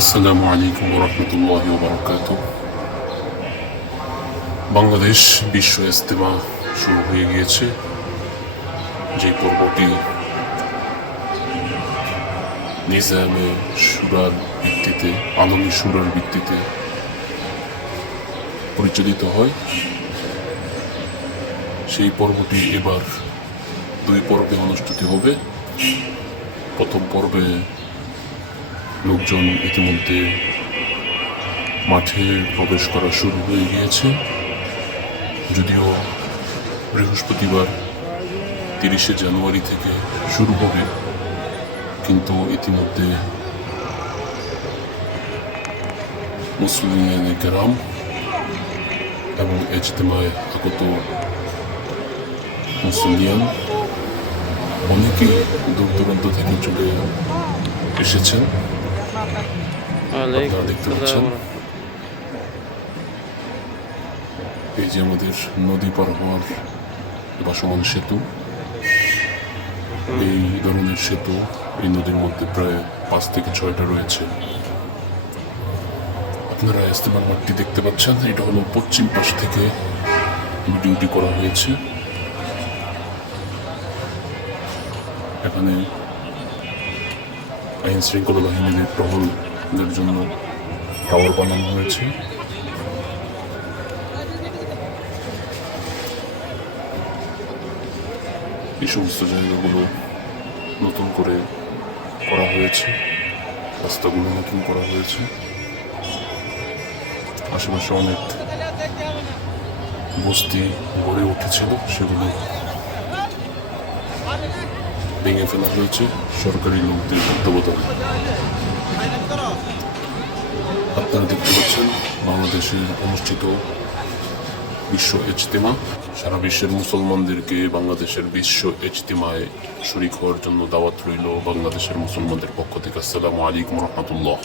আসসালামু আলাইকুম রহমতুল্লাহ বরকাত বাংলাদেশ বিশ্ব ইস্তেমা শুরু হয়ে গিয়েছে। যে পর্বটি নিজামে সুরার ভিত্তিতে, আলমী সুরার ভিত্তিতে পরিচালিত হয়, সেই পর্বটি এবার দুই পর্বে অনুষ্ঠিত হবে। প্রথম পর্বে লোকজন ইতিমধ্যে মাঠে প্রবেশ করা শুরু হয়ে গিয়েছে। যদিও বৃহস্পতিবার তিরিশে জানুয়ারি থেকে শুরু হবে, কিন্তু ইতিমধ্যে মুসলিম কেরাম এবং এজতেমায় আগত মুসলিয়ান অনেকেই দূর দূরান্ত থেকে চলে এসেছেন। এই যে আমাদের নদী পার হওয়ার বাসমান সেতু এই ধরনের সেতু এই নদীর মধ্যে প্রায় পাঁচ থেকে ছয়টা রয়েছে। আপনারা ইস্তেমার মাঠটি দেখতে পাচ্ছেন এটা হলো পশ্চিম পাশ থেকে ভিডিওটি করা হয়েছে। এখানে আইন শৃঙ্খলা বাহিনীদের টহলদের জন্য টাওয়ার বানানো হয়েছে। এই সমস্ত জায়গাগুলো নতুন করে করা হয়েছে। রাস্তাগুলো নতুন করা হয়েছে। আশেপাশে অনেক বস্তি গড়ে উঠেছিল, সেগুলো ভেঙে ফেলা হয়েছে সরকারি লোকদের তত্ত্বাবধানে আপনারা দেখতে পাচ্ছেন বাংলাদেশে অনুষ্ঠিত বিশ্ব এজতেমা সারা বিশ্বের মুসলমানদেরকে বাংলাদেশের বিশ্ব এজতেমায় শরিক হওয়ার জন্য দাওয়াত রইল বাংলাদেশের মুসলমানদের পক্ষ থেকে। আসসালামু আলাইকুম রহমতুল্লাহ।